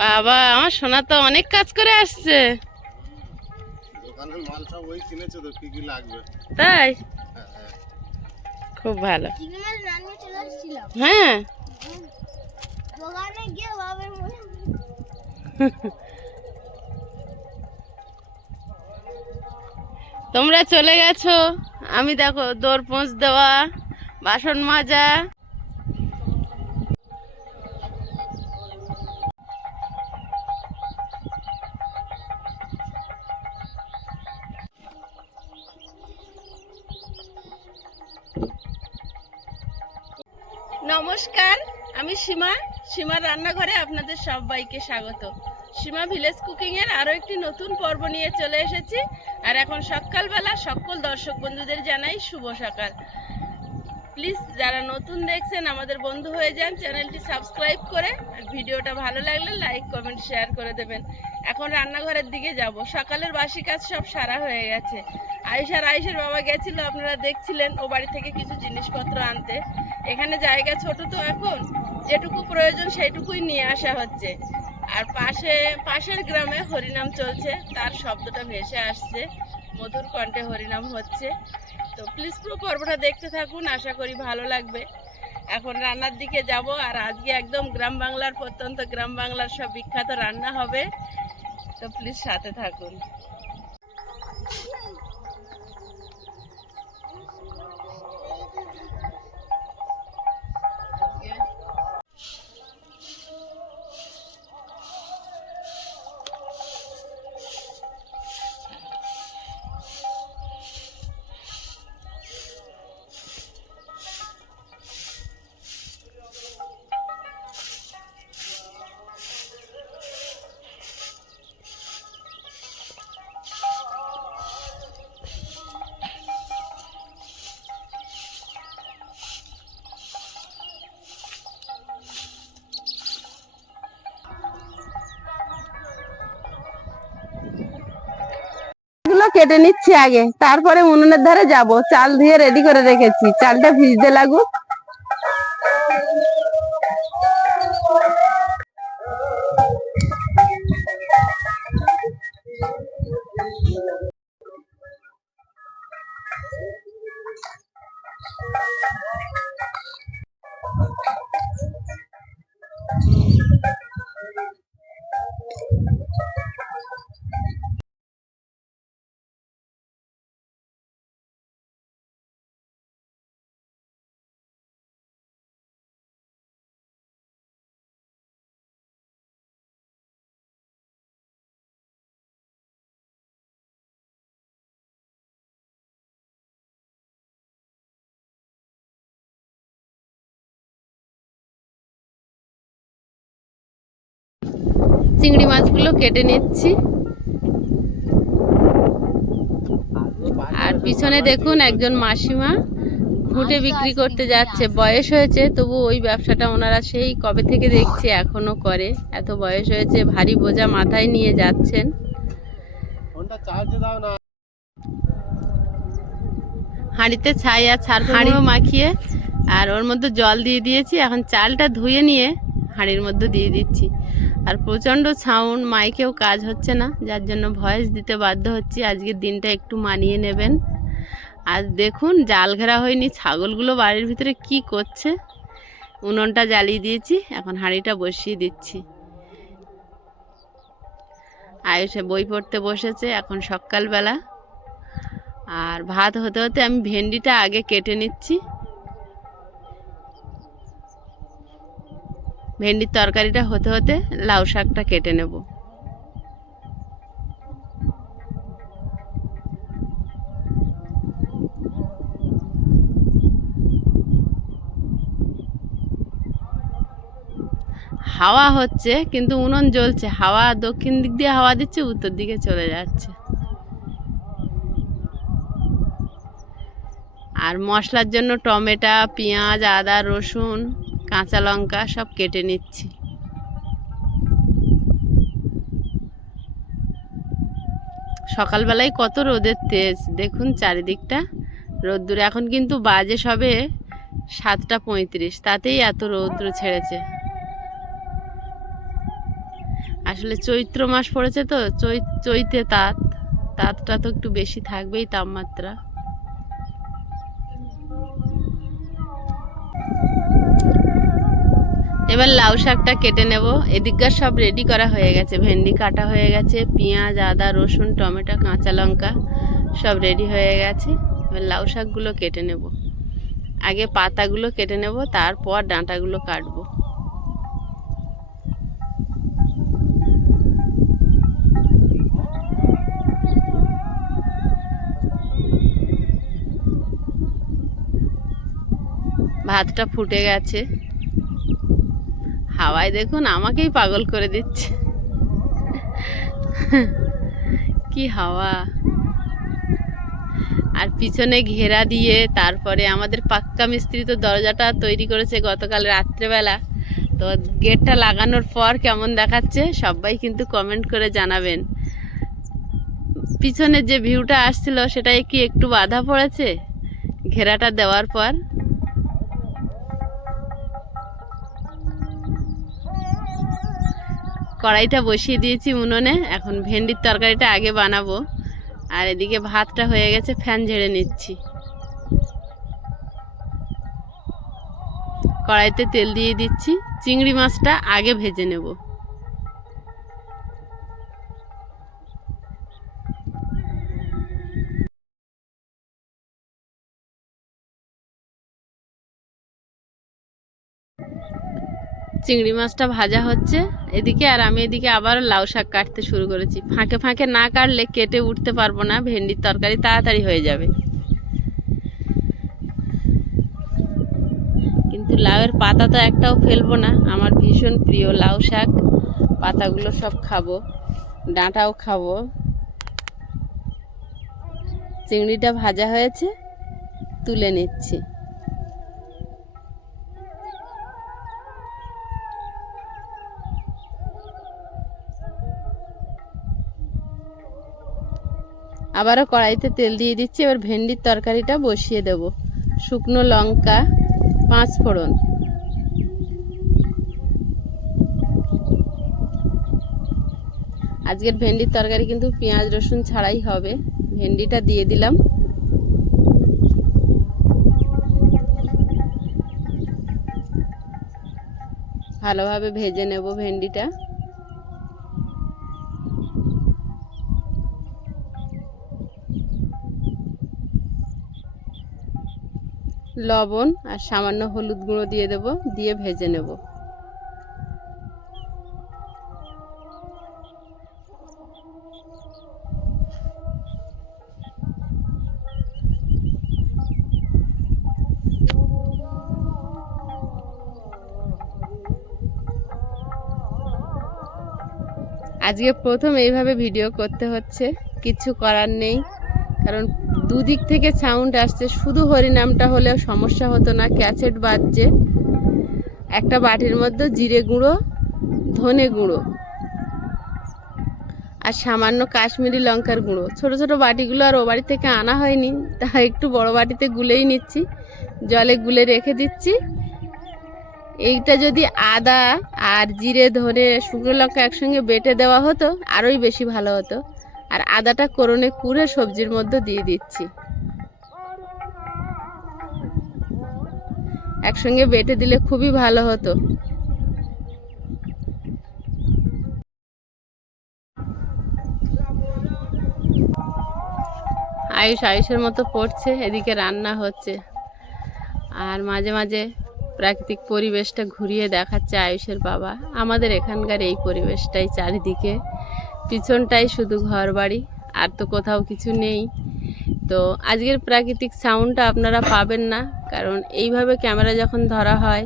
বাবা আমার সোনা তো অনেক কাজ করে আসছে। দোকানের মাল সব ওই কিনেছে তো কি কি লাগবে? তাই? হ্যাঁ, হ্যাঁ। খুব ভালো। হ্যাঁ। তোমরা চলে গেছো। আমি দেখো দৌড় পৌঁছ দেওয়া বাসন মাজা। সীমা সীমার রান্নাঘরে আপনাদের সবাইকে স্বাগত। সীমা ভিলেজ কুকিং এর আরও একটি নতুন পর্ব নিয়ে চলে এসেছি। আর এখন সকালবেলা সকল দর্শক বন্ধুদের জানাই শুভ সকাল। প্লিজ যারা নতুন দেখছেন, আমাদের বন্ধু হয়ে যান, চ্যানেলটি সাবস্ক্রাইব করে, আর ভিডিওটা ভালো লাগলে লাইক, কমেন্ট, শেয়ার করে দেবেন। এখন রান্নাঘরের দিকে যাব। সকালের বাসি কাজ সব সারা হয়ে গেছে। আয়েশার আয়েশের বাবা গেছিল, আপনারা দেখছিলেন ও বাড়ি থেকে কিছু জিনিসপত্র আনতে। এখানে জায়গা ছোট তো এখন। যেটুকু প্রয়োজন সেইটুকুই নিয়ে আসা হচ্ছে। আর পাশে, পাশের গ্রামে হরিনাম চলছে, তার শব্দটা ভেসে আসছে। মধুর কণ্ঠে হরিনাম হচ্ছে। তো প্লিজ পুরো পর্বটা দেখতে থাকুন, আশা করি ভালো লাগবে। এখন রান্নার দিকে যাব, আর আজকে একদম গ্রাম বাংলার প্রত্যন্ত গ্রাম বাংলার সব বিখ্যাত রান্না হবে। তো প্লিজ সাথে থাকুন। কেটে নিচ্ছি আগে। তারপরে উনুনের ধারে যাব। চাল ধুয়ে রেডি করে রেখেছি। চালটা ভিজতে লাগুক। চিংড়ি মাছগুলো কেটে নিচ্ছি। আর পিছনে দেখুন একজন মাসিমা ঘুটে বিক্রি করতে যাচ্ছে। বয়স হয়েছে তবু ওই ব্যবসাটা ওনারা সেই কবে থেকে দেখছে এখনও করে। এত বয়স হয়েছে ভারী বোঝা মাথায় নিয়ে যাচ্ছেন। হাঁড়িতে ছাই আর ছাড় হাঁড়িও মাখিয়ে আর ওর মধ্যে জল দিয়ে দিয়েছি। এখন চালটা ধুয়ে নিয়ে হাঁড়ির মধ্যে দিয়ে দিচ্ছি। আর প্রচণ্ড সাউন্ড মাইকেও কাজ হচ্ছে না, যার জন্য ভয়েস দিতে বাধ্য হচ্ছি। আজকের দিনটা একটু মানিয়ে নেবেন। আর দেখুন, জাল ঘেরা হয়নি, ছাগলগুলো বাড়ির ভিতরে কি করছে? উনুনটা জ্বালিয়ে দিয়েছি, এখন হাঁড়িটা বসিয়ে দিচ্ছি। আয়ুষে বই পড়তে বসেছে, এখন সকালবেলা। আর ভাত হতে হতে আমি ভেন্ডিটা আগে কেটে নিচ্ছি। ভেন্ডির তরকারিটা হতে হতে লাউ শাকটা কেটে নেব। হাওয়া হচ্ছে, কিন্তু উনুন জ্বলছে। হাওয়া দক্ষিণ দিক দিয়ে হাওয়া দিচ্ছে, উত্তর দিকে চলে যাচ্ছে। আর মশলার জন্য টমেটো, পেঁয়াজ, আদা, রসুন কাঁচা লঙ্কা সব কেটে নিচ্ছি। সকালবেলায় কত রোদের তেজ, দেখুন চারিদিকটা। রোদ্দুর এখন কিন্তু বাজে সবে সাতটা পঁয়ত্রিশ, তাতেই এত রৌদ্র ছেড়েছে। আসলে চৈত্র মাস পড়েছে তো চৈতে তাঁত, তাঁতটা তো একটু বেশি থাকবেই তাপমাত্রা। এবার লাউ শাকটা কেটে নেব। এদিককার সব রেডি করা হয়ে গেছে। ভেন্ডি কাটা হয়ে গেছে, পেঁয়াজ, আদা, রসুন, টমেটো, কাঁচা লঙ্কা সব রেডি হয়ে গেছে। এবার লাউ শাকগুলো কেটে নেব। আগে পাতাগুলো কেটে নেব, তারপর ডাঁটাগুলো কাটবো। ভাতটা ফুটে গেছে। হাওয়ায় দেখুন আমাকেই পাগল করে দিচ্ছে। কি হাওয়া। আর পিছনে ঘেরা দিয়ে তারপরে আমাদের পাক্কা মিস্ত্রি তো দরজাটা তৈরি করেছে গতকাল রাত্রেবেলা। তো গেটটা লাগানোর পর কেমন দেখাচ্ছে সবাই কিন্তু কমেন্ট করে জানাবেন। পিছনের যে ভিউটা আসছিল সেটাই কি একটু বাধা পড়েছে? ঘেরাটা দেওয়ার পর। কড়াইটা বসিয়ে দিয়েছি উনুনে। এখন ভেন্ডির তরকারিটা আগে বানাবো। আর এদিকে ভাতটা হয়ে গেছে, ফ্যান ঝেড়ে নিচ্ছি। কড়াইতে তেল দিয়ে দিচ্ছি। চিংড়ি মাছটা আগে ভেজে নেব। চিংড়ি মাছটা ভাজা হচ্ছে এদিকে, আর আমি এদিকে আবার লাউ শাক কাটতে শুরু করেছি। ফাঁকে ফাঁকে না কাটলে কেটে উঠতে পারব না, ভেন্ডির তরকারি তাড়াতাড়ি হয়ে যাবে। কিন্তু লাউয়ের পাতা তো একটাও ফেলব না, আমার ভীষণ প্রিয় লাউ শাক। পাতাগুলো সব খাব, ডাঁটাও খাব। চিংড়িটা ভাজা হয়েছে, তুলে নিচ্ছি। আবারও কড়াইতে তেল দিয়ে দিচ্ছি, এবার ভেন্ডির তরকারিটা বসিয়ে দেব। শুকনো লঙ্কা, পাঁচ ফোড়ন। আজকের ভেন্ডির তরকারি কিন্তু পেঁয়াজ, রসুন ছাড়াই হবে। ভেন্ডিটা দিয়ে দিলাম। ভালোভাবে ভেজে নেব ভেন্ডিটা। লবণ আর সামান্য হলুদ গুঁড়ো দিয়ে দেব, দিয়ে ভেজে নেব। আজকে প্রথম এইভাবে ভিডিও করতে হচ্ছে, কিছু করার নেই, কারণ দুদিক থেকে সাউন্ড আসছে, শুধু হরিনামটা হলেও সমস্যা হতো না, ক্যাসেট বাজছে। একটা বাটির মধ্যে জিরে গুঁড়ো, ধনে গুঁড়ো আর সামান্য কাশ্মীরি লঙ্কার গুঁড়ো। ছোট ছোট বাটিগুলো আর ও বাড়ি থেকে আনা হয়নি তা একটু বড় বাটিতে গুলেই নিচ্ছি। জলে গুলে রেখে দিচ্ছি। এইটা যদি আদা আর জিরে ধরে শুকনো লঙ্কা একসঙ্গে বেটে দেওয়া হতো, আরোই বেশি ভালো হতো। আর আদাটা করনে কুড়ে সবজির মধ্যে দিয়ে দিচ্ছি। একসঙ্গে বেটে দিলে খুবই ভালো হতো। আয়ুষ আয়ুষের মতো পড়ছে, এদিকে রান্না হচ্ছে। আর মাঝে মাঝে প্রাকৃতিক পরিবেশটা ঘুরিয়ে দেখাচ্ছে আয়ুষের বাবা। আমাদের এখানকার এই পরিবেশটাই চারিদিকে। পিছনটাই শুধু ঘর বাড়ি আর তো কোথাও কিছু নেই। তো আজকের প্রাকৃতিক সাউন্ডটা আপনারা পাবেন না, কারণ এইভাবে ক্যামেরা যখন ধরা হয়,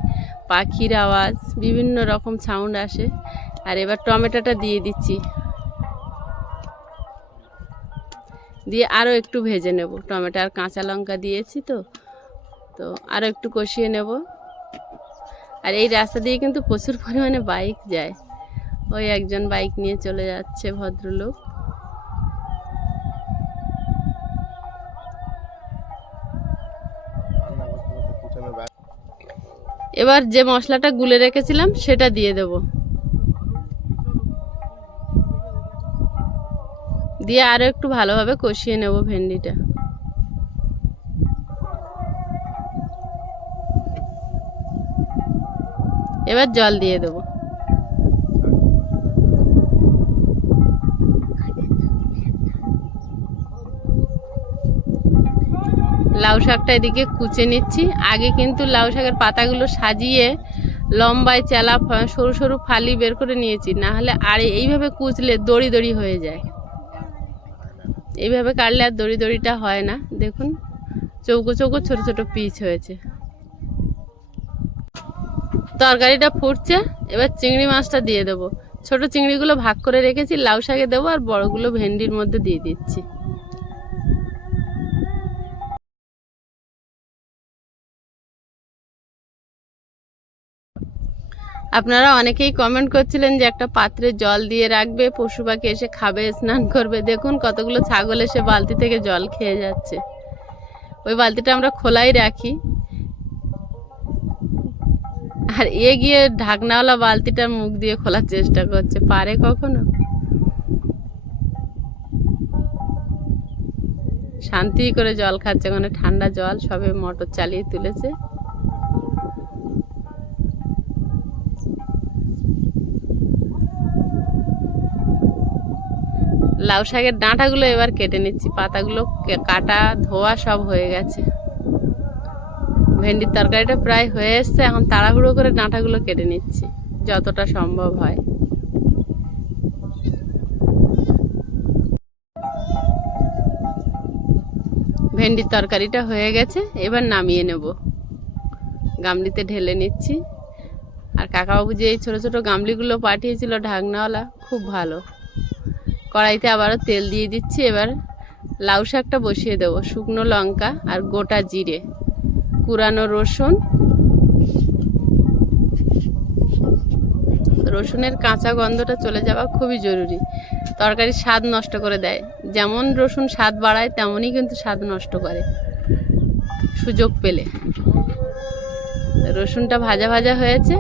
পাখির আওয়াজ, বিভিন্ন রকম সাউন্ড আসে। আর এবার টমেটোটা দিয়ে দিচ্ছি। দিয়ে আরও একটু ভেজে নেব। টমেটো আর কাঁচা লঙ্কা দিয়েছি তো তো আরও একটু কষিয়ে নেব। আর এই রাস্তা দিয়ে কিন্তু প্রচুর পরিমাণে বাইক যায়। ওই একজন বাইক নিয়ে চলে যাচ্ছে ভদ্রলোক। এবার যে মশলাটা গুলে রেখেছিলাম, সেটা দিয়ে দেব। দিয়ে আরও একটু ভালোভাবে কষিয়ে নেব ভেন্ডিটা। এবার জল দিয়ে দেবো। লাউ শাকটা এদিকে কুচে নিচ্ছি। আগে কিন্তু লাউ শাকের পাতাগুলো সাজিয়ে লম্বায় চেলা সরু সরু ফালি বের করে নিয়েছি। না হলে আর এইভাবে কুচলে দড়ি দড়ি হয়ে যায়। এইভাবে কাটলে আর দড়ি দড়িটা হয় না। দেখুন, চৌকো চৌকো ছোট ছোট পিচ হয়েছে। তরকারিটা ফুটছে, এবার চিংড়ি মাছটা দিয়ে দেবো। ছোট চিংড়িগুলো ভাগ করে রেখেছি, লাউ শাকে দেবো আর বড়গুলো ভেন্ডির মধ্যে দিয়ে দিচ্ছি। আপনারা অনেকেই কমেন্ট করছিলেন যে একটা পাত্রে জল দিয়ে রাখবে, পশু পাখি এসে খাবে, স্নান করবে। দেখুন কতগুলো ছাগল এসে বালতি থেকে জল খেয়ে যাচ্ছে। ওই বালতিটা আমরা খোলাই রাখি। আর এ গিয়ে ঢাকনাওয়ালা বালতিটার মুখ দিয়ে খোলার চেষ্টা করছে। পারে কখনো? শান্তি করে জল খাচ্ছে। ওখানে ঠান্ডা জল সবে মোটর চালিয়ে তুলেছে। লাউ শাকের ডাঁটাগুলো এবার কেটে নিচ্ছি। পাতাগুলো কাটা, ধোয়া সব হয়ে গেছে। ভেন্ডির তরকারিটা প্রায় হয়ে এসছে। এখন তাড়াহুড়ো করে ডাঁটাগুলো কেটে নিচ্ছি, যতটা সম্ভব হয়। ভেন্ডির তরকারিটা হয়ে গেছে, এবার নামিয়ে নেব। গামলিতে ঢেলে নিচ্ছি। আর কাকাবাবু যে এই ছোটো ছোটো গামলিগুলো পাঠিয়েছিল ঢাকনাওয়ালা, খুব ভালো। কড়াইতে আবারও তেল দিয়ে দিচ্ছি। এবার লাউ শাকটা বসিয়ে দেবো, শুকনো লঙ্কা আর গোটা জিরে কুরানো রসুন। রসুনের কাঁচা গন্ধটা চলে যাওয়া খুবই জরুরি। তরকারির স্বাদ নষ্ট করে দেয়। যেমন রসুন স্বাদ বাড়ায়, তেমনই কিন্তু স্বাদ নষ্ট করে। সুযোগ পেলে। রসুনটা ভাজা ভাজা হয়েছে।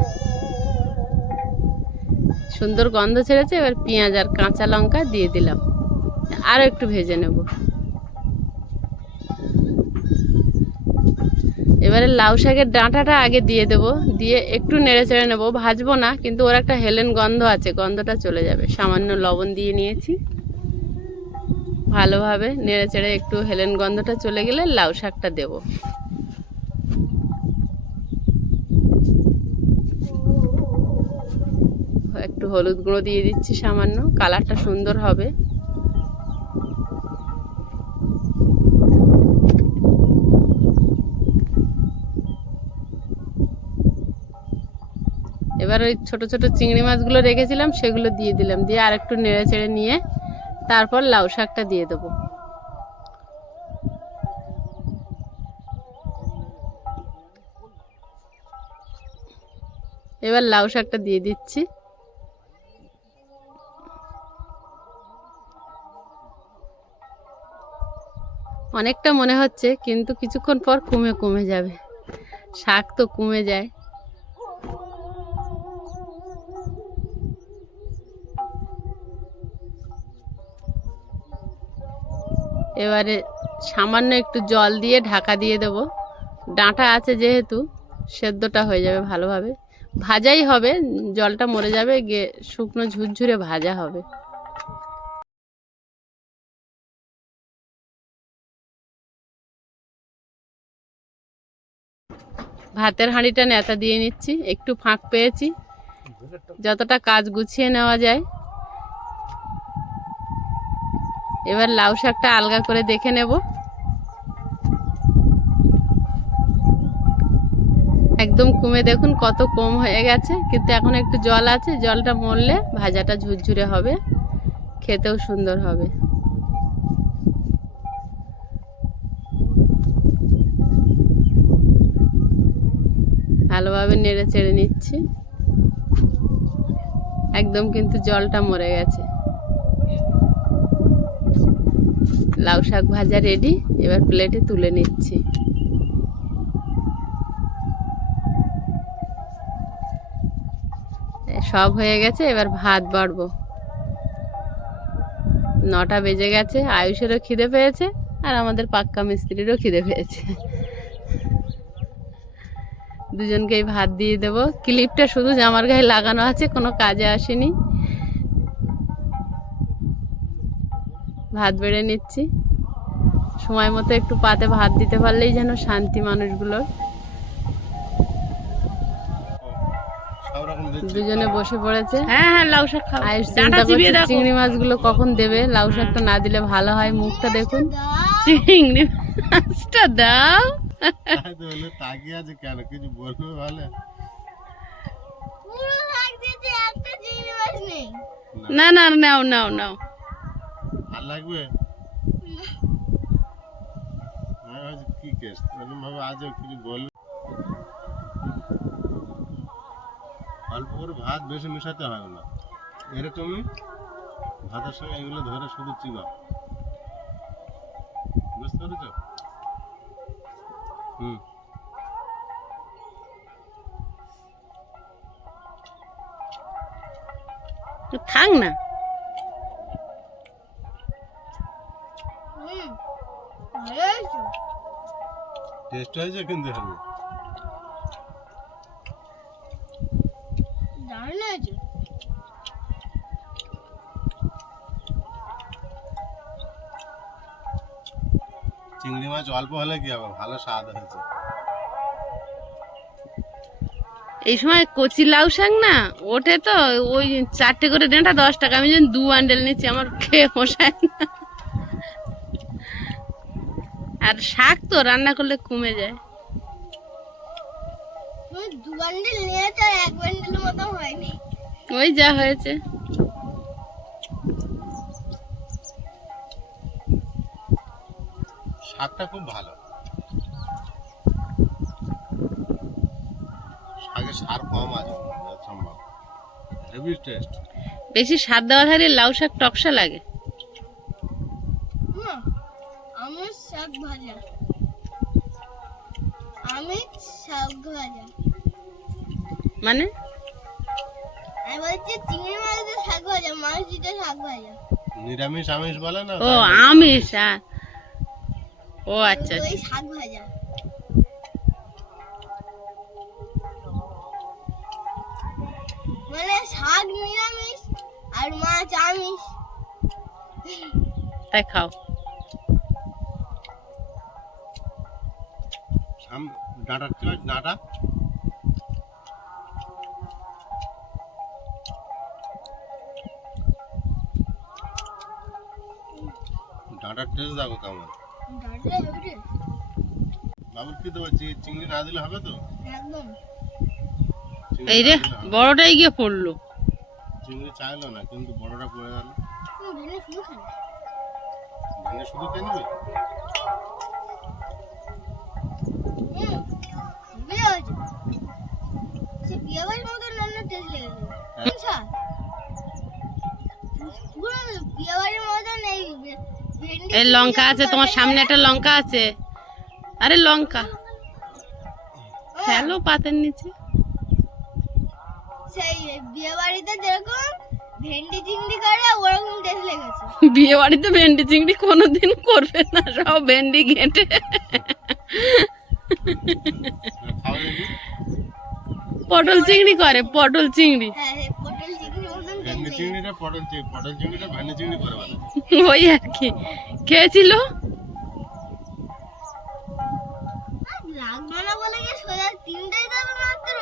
সুন্দর গন্ধ ছেড়েছে, এবার পেঁয়াজ আর কাঁচা লঙ্কা দিয়ে দিলাম। আরও একটু ভেজে নেব। এবারে লাউ শাকের ডাঁটাটা আগে দিয়ে দেব, দিয়ে একটু নেড়ে চেড়ে নেব। ভাজবো না, কিন্তু ওর একটা হেলেন গন্ধ আছে, গন্ধটা চলে যাবে। সামান্য লবণ দিয়ে নিয়েছি। ভালোভাবে নেড়ে চেড়ে একটু হেলেন গন্ধটা চলে গেলে লাউ শাকটা দেবো একটু হলুদ গুঁড়ো দিয়ে দিচ্ছি সামান্য, কালারটা সুন্দর হবে। এবার ওই ছোটো ছোটো চিংড়ি মাছগুলো রেখেছিলাম, সেগুলো দিয়ে দিলাম। দিয়ে আর একটু নেড়ে চেড়ে নিয়ে তারপর লাউ শাকটা দিয়ে দেবো। এবার লাউ শাকটা দিয়ে দিচ্ছি। অনেকটা মনে হচ্ছে, কিন্তু কিছুক্ষণ পর কমে কমে যাবে। শাক তো কমে যায়। এবারে সামান্য একটু জল দিয়ে ঢাকা দিয়ে দেব। ডাঁটা আছে যেহেতু, সেদ্ধটা হয়ে যাবে ভালোভাবে। ভাজাই হবে, জলটা মরে যাবে, গিয়ে শুকনো ঝুরঝুরে ভাজা হবে। ভাতের হাঁড়িটা নেতা দিয়ে নিচ্ছি, একটু ফাঁক পেয়েছি। যতটা কাজ গুছিয়ে নেওয়া যায়। এবার লাউ শাকটা আলগা করে দেখে নেব। একদম কমে দেখুন, কত কম হয়ে গেছে, কিন্তু এখন একটু জল আছে, জলটা মরলে ভাজাটা ঝুরঝুরে হবে, খেতেও সুন্দর হবে। ভালোভাবে নেড়ে চেড়ে নিচ্ছি। একদম কিন্তু জলটা মরে গেছে। লাউ শাক ভাজা রেডি এবার প্লেটে তুলে নিচ্ছি। সব হয়ে গেছে, এবার ভাত বাড়বো। নটা বেজে গেছে, আয়ুষেরও খিদে পেয়েছে, আর আমাদের পাক্কা মিস্ত্রিরও খিদে পেয়েছে। দুজনকেই ভাত দিয়ে দেব। ক্লিপটা শুধু জামার গায়ে লাগানো আছে কোনো কাজে আসেনি। ভাত বেড়ে নিচ্ছি। সময় মতো একটু পাতে ভাত দিতে পারলেই যেন শান্তি মানুষগুলোর দুজনে বসে পড়েছে। হ্যাঁ হ্যাঁ লাউ শাক চিংড়ি মাছগুলো কখন দেবে? লাউ শাকটা না দিলে ভালো হয় মুখটা দেখুন। চিংড়ি মাছটা দাও। বলে তাকিয়ে আছে কেন? কিছু বলবে ভালো পুরো শাক দিয়েছে একটা চিংড়ি মাছ নেই। না। না নাও নাও নাও। আর লাগবে? কি কেস? ভাবে আজও কিছু বলবে অল্প করে ভাত বেশি মেশাতে হয় না। এরকমই ভাতের সঙ্গে এগুলো ধরে শুধু চিবা বুঝতে পেরেছ? হুম। থাক না। টেস্ট হয়েছে কিন্তু মাছ অল্প হলে কি হবে? ভালো স্বাদ হয়েছে। এই সময় কচি লাউ শাক না ওঠে তো ওই চারটে করে ডেঁটা দশ টাকা। আমি যখন দু বান্ডেল নিচ্ছি আমার খেয়ে পোষায় না। আর শাক তো রান্না করলে কমে যায়। দু বান্ডেল নিয়েছো আর এক বান্ডেল মতো হয়নি। ওই যা হয়েছে। শাকটা খুব ভালো। শাকে সার কম আছে সম্ভব। হেভি টেস্ট বেশি স্বাদ দেওয়া থাকলে লাউ শাক টকসা লাগে। আমার শাক ভাজা। আমি শাক ভাজা। মানে? আমি বলছি চিংড়ি মাছ দিয়ে শাক ভাজা মাছ দিতে শাক ভাজা। নিরামিষ আমিষ বলে না? ও আমিষ ও আচ্ছা ওই আচ্ছা শাক ভাজা মানে শাক নিরামিষ আর মাছ আমিষ। তাই খাও। আম ডাঁটা ছিল ডাঁটা? ডাঁটার টেস্ট দেখো কেমন। বাবুর কি দেবো চিংড়ি না দিলে হবে তো? একদম। এই রে। বড়টাই গিয়ে পড়ল। চিংড়ি চাইলো না কিন্তু বড়টা পড়ে গেল। ভেঙে শুধু কিনবে হুম বিয়ে হয়েছে সে বিয়ে বাড়ির মতো রান্নার টেস্ট লেগেছে? আচ্ছা পুরো বিয়ে বাড়ির মতন এই এই লঙ্কা আছে তোমার সামনে একটা লঙ্কা আছে। আরে লঙ্কা। হ্যালো পাতের নিচে। সেই বিয়ে বাড়িতে যেরকম ভেন্ডি চিংড়ি করে ওরকম টেস্ট লেগেছে। বিয়ে বাড়িতে ভেন্ডি চিংড়ি কোনোদিন করবে না সব ভেন্ডি ঘেঁটে। পটল চিংড়ি করে পটল চিংড়ি। হ্যাঁ চিংড়িটা পটল চিংড়ি পটল চিংড়িটা ভেন্ডি চিংড়ি করে বলে ওই আর কি খেয়েছিল লাগবে না বলে কি সোজা তিনটেই দেবে মাত্র?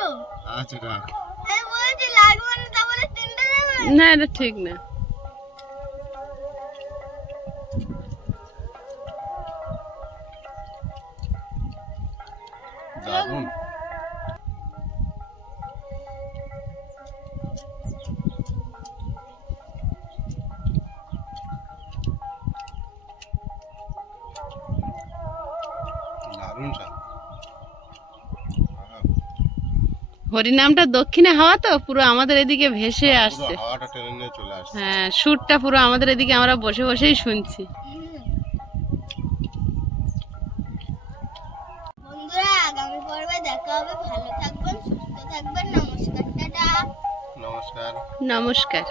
আচ্ছা রাখ। আমি বলেছি লাগবে না তা বলে তিনটে দেবে? না এটা ঠিক না। দারুণ। হরিনামটা দক্ষিণে হাওয়া তো পুরো আমাদের এদিকে ভেসে আসছে। চলে আসছে। হ্যাঁ সুরটা পুরো আমাদের এদিকে আমরা বসে বসেই শুনছি। বন্ধুরা আগামী পর্বে দেখা হবে। ভালো থাকবেন সুস্থ থাকবেন। নমস্কার নমস্কার। নমস্কার।